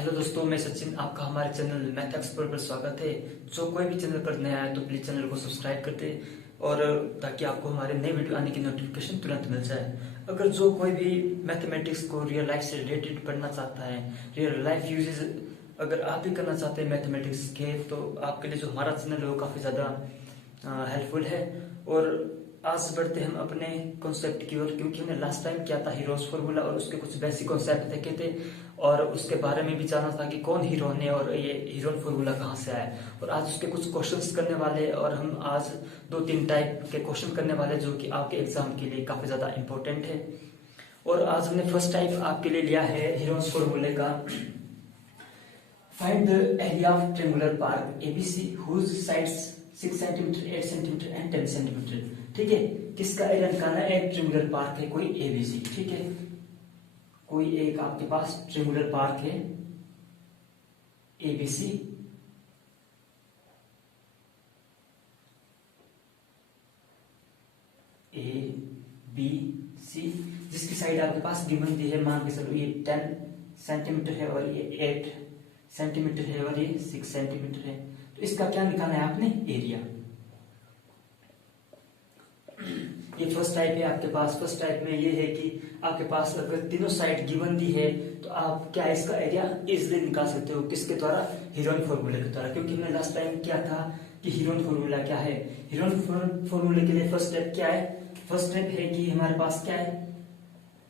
Hello दोस्तों, मैं सचिन। आपका हमारे चैनल मैथ एक्सपर्ट पर स्वागत है। जो कोई भी चैनल पर नया है तो प्लीज चैनल को सब्सक्राइब कर दे और ताकि आपको हमारे नए वीडियो आने की नोटिफिकेशन तुरंत मिल जाए। अगर जो कोई भी मैथमेटिक्स को रियल लाइफ से रिलेटेड पढ़ना चाहता है, रियल लाइफ यूजेस अगर आप भी करना चाहते हैं मैथमेटिक्स के, तो आपके लिए जो हमारा चैनल है वो काफ़ी ज़्यादा हेल्पफुल है। और आज बढ़ते हम अपने कॉन्सेप्ट की ओर, क्योंकि हमने लास्ट टाइम किया था हीरोज फार्मूला और उसके कुछ बेसिक कॉन्सेप्ट देखे थे और उसके बारे में भी जाना था कि कौन हीरो है और ये हीरो फार्मूला कहाँ से आया। और आज उसके कुछ क्वेश्चंस करने वाले और हम आज 2-3 टाइप के क्वेश्चन करने वाले जो कि आपके एग्जाम के लिए काफी ज्यादा इंपॉर्टेंट है। और आज हमने फर्स्ट टाइप आपके लिए लिया है हीरोज फार्मूले का। Find the area of triangular park ABC whose sides 6 centimetre, 8 centimetre and 10 centimetre. ठीक है, किसका एरिया निकालना है? एक ट्रायंगुलर पार्क है कोई एबीसी। ठीक है, कोई एक आपके पास ट्रायंगुलर पार्क है एबीसी, ए बी सी, जिसकी साइड आपके पास गिवन दी है। मान के चलो ये 10 सेंटीमीटर है और ये 8 सेंटीमीटर है और ये 6 सेंटीमीटर है। तो इसका क्या निकालना है आपने? एरिया। ये फर्स्ट टाइप है आपके पास। फर्स्ट टाइप में ये है कि आपके पास अगर तीनों साइड गिवन दी है तो आप क्या इसका एरिया इजिली निकाल सकते हो। किसके द्वारा? हीरोन फॉर्मूले के द्वारा। क्योंकि हमने लास्ट टाइम क्या था कि हीरोन फॉर्मूला क्या है। हीरोन फॉर्मूले के लिए फर्स्ट स्टेप क्या है? फर्स्ट स्टेप है कि हमारे पास क्या है,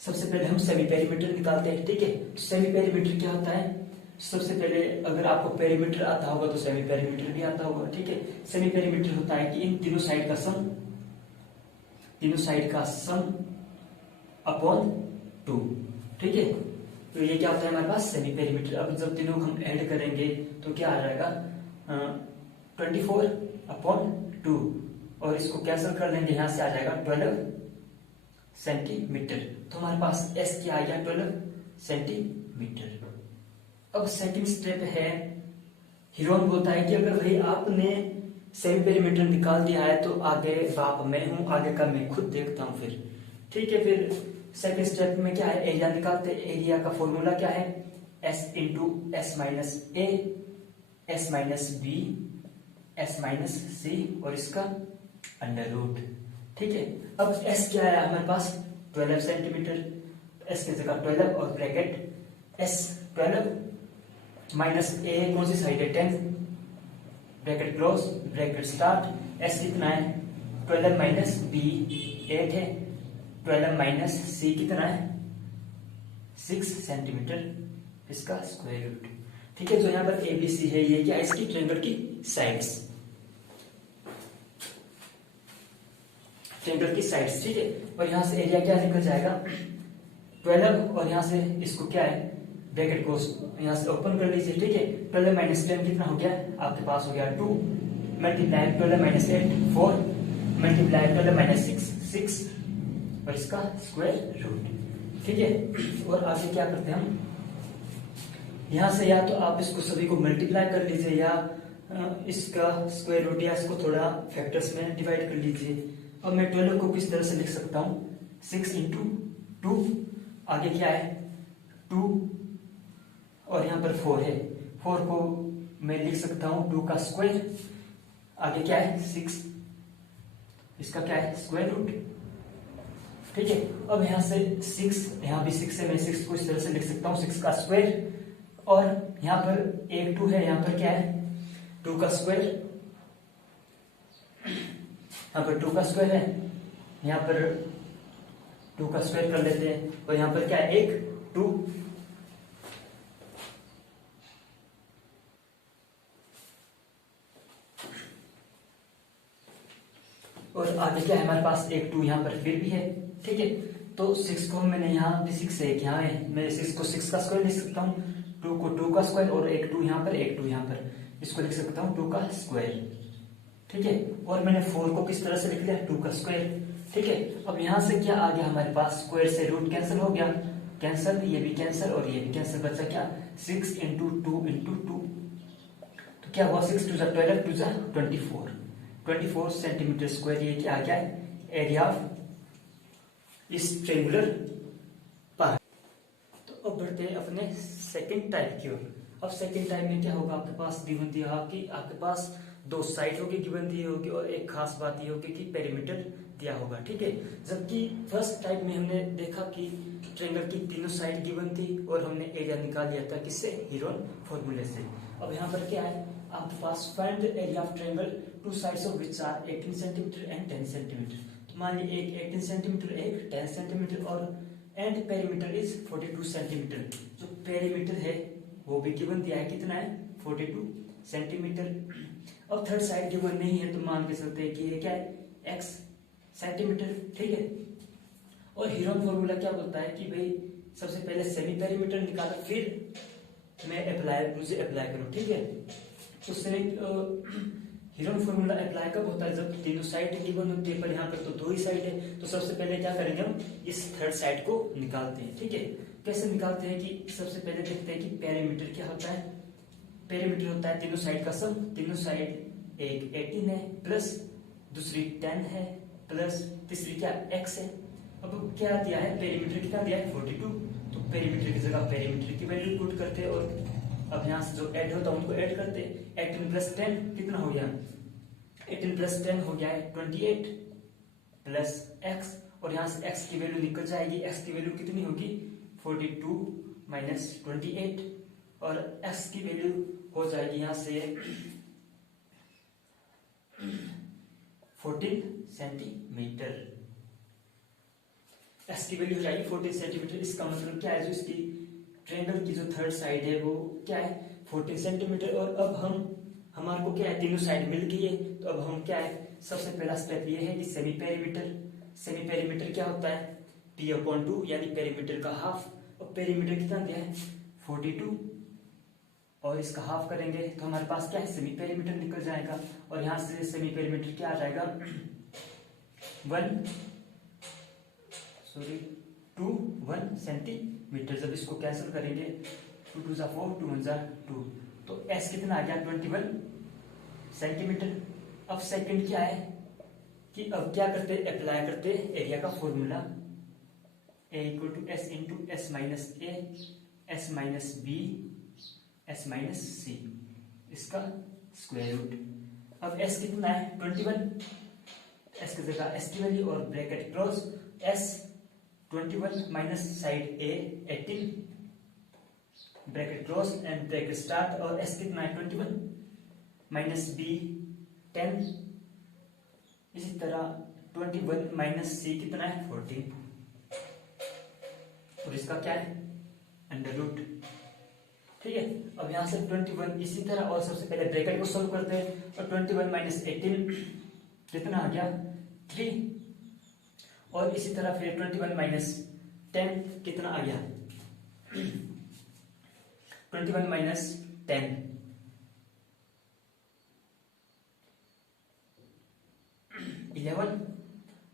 सबसे पहले हम सेमी पेरीमीटर निकालते हैं। ठीक है, तो सेमी पेरीमीटर क्या होता है? सबसे पहले अगर आपको पेरीमीटर आता होगा तो सेमी पेरीमीटर भी आता होगा। ठीक है, सेमी पेरीमीटर होता है कि इन तीनों साइड का सम अपॉन 2। ठीक है, तो ये क्या होता है हमारे पास? Semi perimeter. अब जब तीनों हम ऐड करेंगे तो क्या आ जाएगा? 24 अपॉन 2 और इसको कैंसिल कर देंगे, यहां से आ जाएगा 12 सेंटीमीटर। तो हमारे पास एस क्या आ गया? 12 सेंटीमीटर। अब सेकंड स्टेप है, हीरोन बोलता है कि अगर भाई आपने सेमी पेरीमीटर निकाल दिया है तो आगे बाप मैं हूं, आगे का मैं खुद देखता हूं फिर। ठीक है, फिर सेकंड स्टेप में क्या है? एरिया निकालते। एरिया का फॉर्मूला क्या है? एस इंटू एस माइनस ए, S minus B, S minus सी और इसका अंडर रूट। ठीक है, अब एस क्या है हमारे पास? 12 सेंटीमीटर। एस की जगह 12 और ब्रैकेट एस 12 माइनस ए कौन सी साइड है? 10, bracket close, bracket start. S कितना है? 12 माइनस बी 8 है, 12 माइनस सी कितना है? 6 सेंटीमीटर, इसका स्क्वायर रूट। ठीक है, जो यहाँ पर एबीसी है ये क्या? इसकी ट्रायंगल की साइड्स, ट्रायंगल की साइड्स। ठीक है, और यहां से एरिया क्या निकल जाएगा? 12 और यहां से इसको क्या है? ब्रैकेट को यहां से ओपन कर लीजिए। ठीक है, 12 माइनस 10 कितना हो गया आपके पास? हो गया 2 मल्टीप्लाई 12 माइनस 8 4 मल्टीप्लाई 12 माइनस 6 और इसका स्क्वायर रूट। ठीक है, और आगे क्या करते हैं हम? यहां से या तो आप इसको सभी को मल्टीप्लाई कर लीजिए या इसका स्क्वायर रूट या इसको थोड़ा फैक्टर्स में डिवाइड कर लीजिए। अब मैं 12 को किस तरह से लिख सकता हूं? 6 इंटू 2, आगे क्या है? 2 और यहां पर 4 है। 4 को मैं लिख सकता हूं 2 का स्क्वायर, आगे क्या है? 6, इसका क्या है? Square root. ठीक है, अब यहां से 6, यहां भी 6 है, मैं 6 को इस तरह से लिख सकता हूं 6 का स्क्वायर। और यहां पर एक 2 है, यहां पर क्या है? 2 का स्क्वायर, यहां पर 2 का स्क्वायर है, यहां पर 2 का स्क्वायर कर लेते हैं। और यहां पर क्या है? एक 2 और आगे क्या है हमारे पास? एक 2 यहाँ पर फिर भी है। ठीक है, तो 6 को मैंने यहाँ भी 6 है, यहाँ है, मैं 6 को 6 का स्क्वायर लिख सकता हूँ, 2 को 2 का स्क्वायर और एक 2 यहाँ पर, एक 2 यहाँ पर, इसको लिख सकता हूँ 2 का स्क्वायर। ठीक है, और मैंने 4 को किस तरह से लिख लिया? 2 का स्क्वायर। ठीक है, अब यहाँ से क्या आ गया हमारे पास? स्क्वायर से रूट कैंसिल हो गया, कैंसिल, ये भी कैंसिल और ये भी कैंसिल, बचा क्या? 6 इंटू 2 इंटू 2, तो क्या हुआ? 6 2 12 2 24 सेंटीमीटर स्क्वायर। ये क्या आ गया? एरिया ऑफ इस ट्रायंगुलर पार्क। तो अब बढ़ते हैं अपने सेकंड टाइप की ओर। अब सेकंड टाइप में क्या होगा, आपके पास गिवन दिया कि आपके पास दो साइड होगी गिवन दी होगी, और एक खास बात ये होगी कि पेरीमीटर दिया होगा, ठीक है। जबकि फर्स्ट टाइप में हमने देखा कि ट्रायंगल की तीनों साइड गिवन थी और हमने एरिया निकाल लिया था किससे, हीरोन फॉर्मूले से। अब यहाँ पर क्या है, आपके पास find the area of triangle two sides of which are 18 centimetre and 10 centimetre. तो मान लीजिए एक 18 सेंटीमीटर एक 10 सेंटीमीटर और एंड पेरीमीटर इज 42 सेंटीमीटर। जो पेरीमीटर है वो भी गिवन दिया है, कितना है 42 सेंटीमीटर। अब थर्ड साइड गिवन नहीं है तो मान के चलते हैं कि ये क्या है x सेंटीमीटर, ठीक है। और हीरोन फॉर्मूला क्या बोलता है कि भाई सबसे पहले सेमी पेरीमीटर निकाला फिर मुझे अप्लाई करूं, ठीक है। तो हीरोन फॉर्मूला अप्लाई कब होता है, जब तीनों साइड गिवन होती है, पर यहाँ पर तो दो ही साइड है। तो सबसे पहले क्या करेंगे, हम इस थर्ड साइड को निकालते हैं, ठीक है। कैसे निकालते हैं कि सबसे पहले देखते हैं कि पेरीमीटर क्या होता है। पेरीमीटर होता है तीनों साइड का सम, तीनों साइड एक 18 है प्लस दूसरी 10 है प्लस तीसरी क्या x है। अब क्या दिया है, पेरीमीटर कितना दिया है 42, तो पेरीमीटर की जगह पेरीमीटर की वैल्यू पुट करते हैं और अब यहाँ से जो ऐड होता है उनको ऐड करते हैं। 18 प्लस 10 कितना हो गया, 18 प्लस 10 हो गया है 28 प्लस x, और यहाँ से x की वैल्यू निकल जाएगी। x की वैल्यू कितनी होगी 42 माइनस 28, और x की वैल्यू हो जाएगी यहाँ से 14 सेंटीमीटर। x की वैल्यू हो जाएगी 14 सेंटीमीटर। इसका मतलब क्या है, जो इसकी ट्रायंगल की जो थर्ड साइड है वो क्या है 14 सेंटीमीटर। और अब हमारे को क्या है, तीनों साइड मिल गई है, तो अब हम क्या है, सबसे पहला स्टेप ये है कि सेमी पेरीमीटर। सेमी पेरीमीटर क्या होता है p/2 यानी पेरीमीटर का हाफ, और पेरीमीटर कितना दिया है 42, और इसका हाफ करेंगे तो हमारे पास क्या है सेमी पेरीमीटर निकल जाएगा। और यहाँ से सेमी पेरीमीटर क्या आ जाएगा 1 सेंटीमीटर। जब इसको कैंसिल करेंगे 2 2 4 2 1 2, तो s कितना आ गया 21 सेंटीमीटर। अब सेकंड क्या है कि अब क्या करते अप्लाई करते एरिया का formula, a = s × s minus a s minus b s minus c, इसका स्क्वायर रूट। अब s कितना है 21, s की जगह s की वैल्यू और bracket close, s 21 minus side a 18 bracket close and bracket start, और s कितना है 21 माइनस b 10, इसी तरह 21 माइनस c कितना है 14, और इसका क्या है अंडर रूट, ठीक है। अब यहां से 21 इसी तरह, और सबसे पहले ब्रैकेट को सोल्व करते हैं, और 21 माइनस 18 कितना आ गया 3, और इसी तरह फिर 21 माइनस 10 कितना आ गया 21 माइनस 10 11,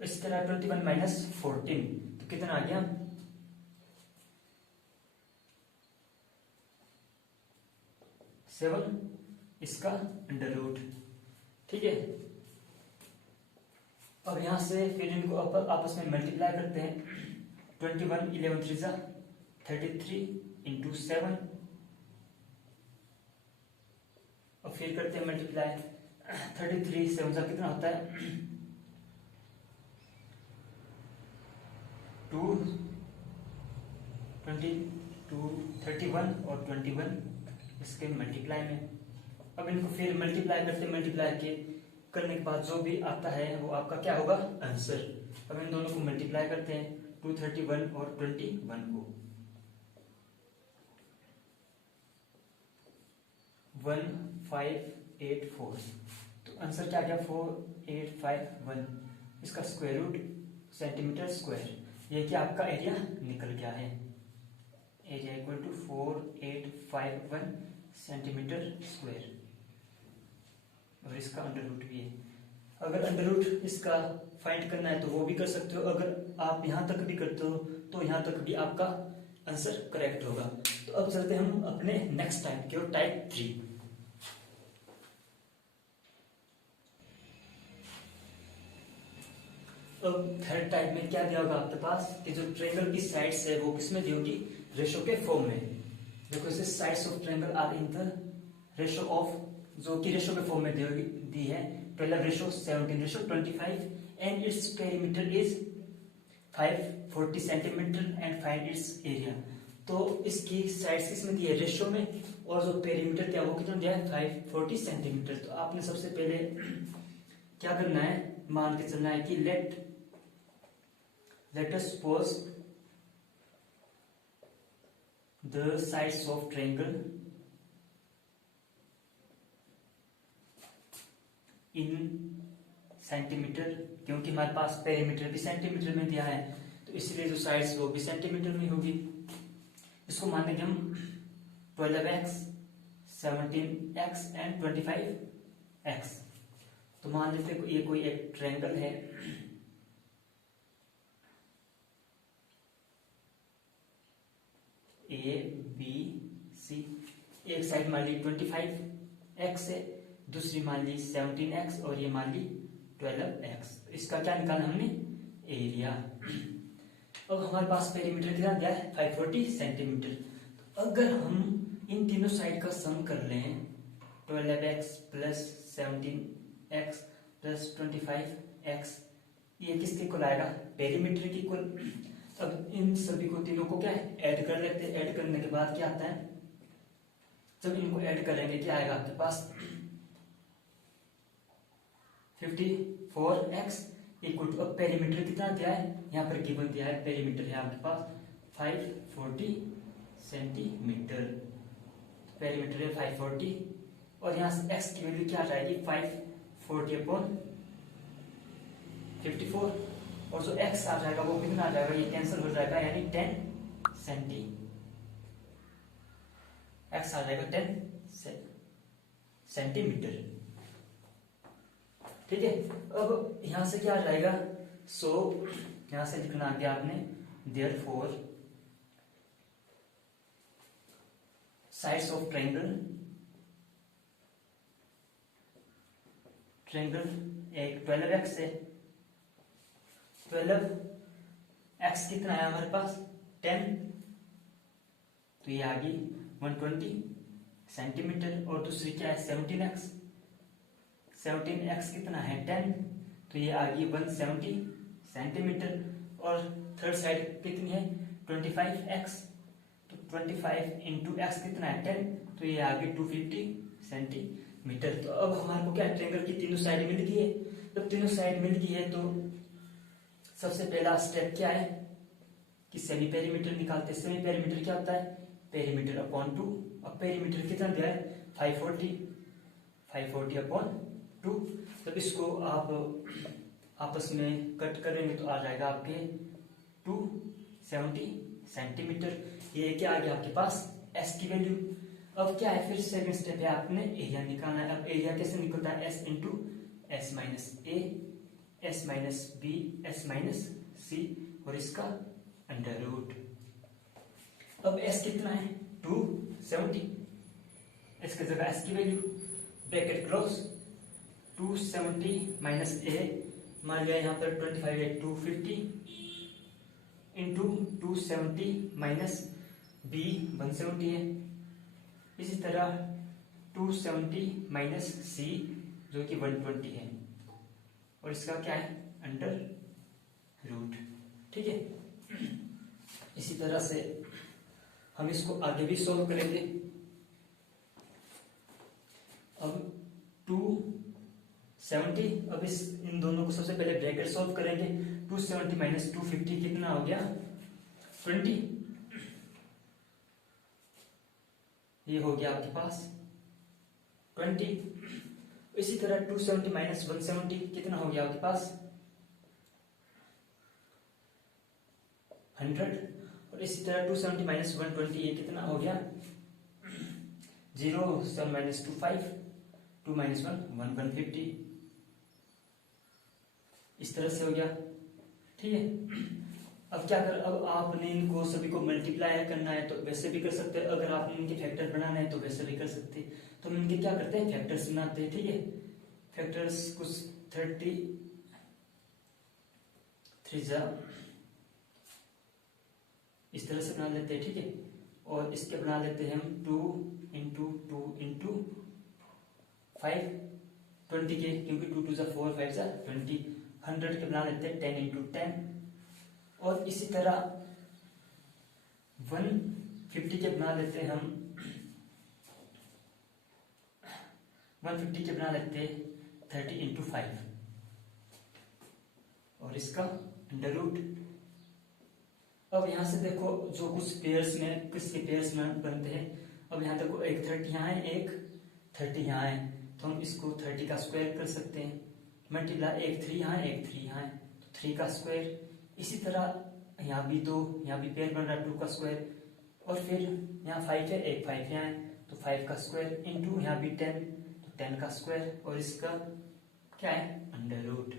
इसी तरह 21 माइनस 14 तो कितना आ गया 7, इसका अंडर रूट, ठीक है। अब यहां से फिर इनको आपस में मल्टीप्लाई करते हैं। 21 11 3 जा 33 इंटू 7, और फिर करते हैं मल्टीप्लाई 33 7 जा कितना होता है 2 22 31 और 21 इसके मल्टीप्लाई में। अब इनको फिर मल्टीप्लाई करने के बाद जो भी आता है वो आपका क्या होगा आंसर। अब इन दोनों को मल्टीप्लाई करते हैं 231 और 21 को, 1584, तो आंसर क्या गया 4851, इसका स्क्वायर रूट सेंटीमीटर स्क्वायर, ये क्या आपका एरिया निकल गया है। Area equal to 4851 centimetre square, और इसका अंडर रूट भी है। अगर अंडर रूट इसका फाइंड करना है तो वो भी कर सकते हो, अगर आप यहां तक भी करते हो तो यहां तक भी आपका आंसर करेक्ट होगा। तो अब चलते हैं हम अपने नेक्स्ट टाइप की ओर, टाइप 3। अब थर्ड टाइप में क्या दिया होगा आपके पास कि जो ट्रायंगल की साइड्स है वो किसमें दी होगी रेशो के फॉर्म में। देखो इसे sides of triangle are in the ratio of, जो कि रेशो के फॉर्म में दी है 12 ratio 17 ratio 25 and its perimeter is 540 centimetre and find its area. तो इसकी साइड्स किसमें दी है, रेशो में, और जो पेरीमीटर क्या वो कितना दिया है 540 सेंटीमीटर। तो आपने सबसे पहले क्या करना है, मान के चलना है कि let us suppose the sides of triangle in centimetre, क्योंकि हमारे पास पेरीमीटर भी सेंटीमीटर में दिया है तो इसलिए जो साइड्स वो भी सेंटीमीटर में होगी। इसको मान लेंगे हम 12x 17x एंड 25x। तो मान लेते हैं ये कोई एक ट्रायंगल है, ए बी सी। एक साइड मान ली 25x है, दूसरी मान ली 17x और ये मान ली 12x। इसका क्या निकाला हमने, एरिया। अब हमारे पास पेरीमीटर कितना दिया है 540 सेंटीमीटर। तो अगर हम इन तीनों साइड का सम कर लें 12x plus 17x plus 25x, ये किसके इक्वल आएगा, पेरीमीटर के इक्वल। अब इन सभी को तीनों को क्या है ऐड कर लेते हैं। ऐड करने के बाद क्या आता है, जब इनको ऐड करेंगे क्या आएगा आपके पास 54x इक्वल टू, अब पेरीमीटर कितना दिया है यहाँ पर गिवन दिया है, पेरीमीटर है आपके पास 540 सेंटीमीटर। पेरीमीटर है 540 और यहाँ से x की वैल्यू क्या आ जाएगी 540 अपॉन 54, और जो x आ जाएगा वो कितना आ जाएगा, ये कैंसिल हो जाएगा यानी 10 सेंटी, x आ जाएगा 10 सेंटीमीटर। ठीक है, अब यहां से क्या आ जाएगा, सो यहां से लिखना आ गया आपने देयरफॉर साइड्स ऑफ ट्रायंगल एक 12x है, 12x कितना है हमारे पास 10, तो ये आ गई 120 सेंटीमीटर, और दूसरी क्या है 17x, 17x कितना है 10, तो ये आ गई 170 सेंटीमीटर, और थर्ड साइड कितनी है 25x, तो 25 इंटू x कितना है 10, तो ये आ गई 250 सेंटीमीटर। तो अब हमारे को क्या ट्रायंगल की तीनों साइड मिल गई है। जब तीनों साइड मिल गई है तो सबसे पहला स्टेप क्या है कि सेमी पेरीमीटर निकालते हैं। सेमी पेरीमीटर क्या होता है, पेरीमीटर अपॉन 2। अब पेरीमीटर कितना दिया है 540 अपॉन 2। जब इसको आप आपस में कट करेंगे तो आ जाएगा आपके 270 सेंटीमीटर। ये क्या आ गया आपके पास s की वैल्यू। अब क्या है फिर सेकंड स्टेप है आपने एरिया निकालना है। अब एरिया कैसे निकलता है, s इंटू एस माइनस ए, S minus B, S minus सी, और इसका अंडर रूट। अब s कितना है 270, इसकी जगह s की वैल्यू ब्रैकेट क्लोज 270 माइनस ए, मान लिया यहाँ पर 25 है 250 इंटू 270 माइनस बी 170 है, इसी तरह 270 माइनस सी जो कि 120 है, और इसका क्या है अंडर रूट। ठीक है, इसी तरह से हम इसको आगे भी सॉल्व करेंगे। अब 270, अब इन दोनों को सबसे पहले ब्रैकेट सॉल्व करेंगे। 270 माइनस 250 कितना हो गया 20, ये हो गया आपके पास 20। इसी तरह 270 माइनस 170 कितना हो गया आपके पास 100, और इसी तरह 270 माइनस 120 ये कितना हो गया 0, 7 माइनस 2 5, 2 माइनस 1 150, इस तरह से हो गया। ठीक है, अब क्या कर, अब आपने इनको सभी को मल्टीप्लाई करना है तो वैसे भी कर सकते हैं, अगर आपने इनके फैक्टर बनाना है तो वैसे भी कर सकते हैं। तो हम इनके क्या करते हैं फैक्टर्स बनाते हैं। ठीक है, फैक्टर्स कुछ 33 इस तरह से बना लेते हैं। ठीक है, और इसके बना लेते हैं हम 2 इंटू 2 इंटू 5 20 के, क्योंकि 2 2 4 5 20, 100 के बना लेते हैं 10 इंटू 10। और इसी तरह 150 के बना लेते हैं हम 150 के बना लेते हैं 30 इंटू 5 और इसका अंडर रूट। अब यहां से देखो जो कुछ पेयर्स में किसके पेयर्स में बनते हैं। अब यहाँ देखो एक 30 यहाँ है, एक 30 यहाँ है, तो हम इसको 30 का स्क्वायर कर सकते हैं। मल्टीप्लाई एक 3 यहाँ है, एक 3 यहाँ है, तो 3 का स्क्वायर। इसी तरह यहाँ भी 2, यहाँ भी पेयर बन रहा है 2 का स्क्वायर। और फिर यहाँ 5 है, एक 5 यहाँ है, तो 5 का स्क्वायर इंटू यहाँ भी 10, तो 10 का स्क्वायर और इसका क्या है अंडर रूट।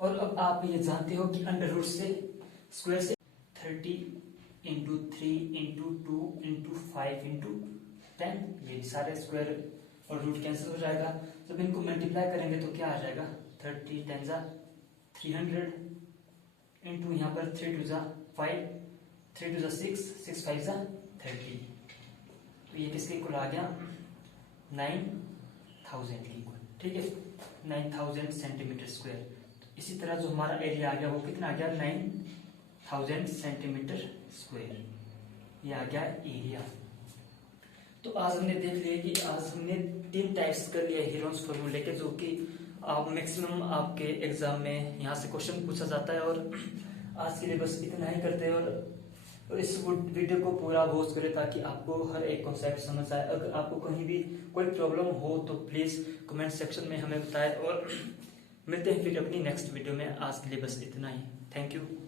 और अब आप ये जानते हो कि अंडर रूट से स्क्वायर से 30 इंटू 3 इंटू 2 इंटू 5 इंटू 10, ये भी सारे स्क्वायर और रूट कैंसिल हो जाएगा। जब इनको मल्टीप्लाई करेंगे तो क्या आ जाएगा 30 10 300 इंटू यहाँ पर 3 2 5 3 2 6 6 5 30, तो ये किसके इक्वल आ गया 9000 के इक्वल। ठीक है, 9000 सेंटीमीटर स्क्वायर। तो इसी तरह जो हमारा एरिया आ गया वो कितना आ गया 9000 सेंटीमीटर स्क्वायर, ये आ गया एरिया। तो आज हमने देख लिया कि आज हमने 3 टाइप्स कर लिया हीरोन्स फॉर्मूले के, जो कि आप मैक्सिमम आपके एग्जाम में यहाँ से क्वेश्चन पूछा जाता है। और आज के लिए बस इतना ही करते हैं और इस वीडियो को पूरा वॉच करें ताकि आपको हर एक कॉन्सेप्ट समझ आए। अगर आपको कहीं भी कोई प्रॉब्लम हो तो प्लीज कमेंट सेक्शन में हमें बताएं और मिलते हैं फिर अपनी नेक्स्ट वीडियो में। आज के लिए बस इतना ही। Thank you.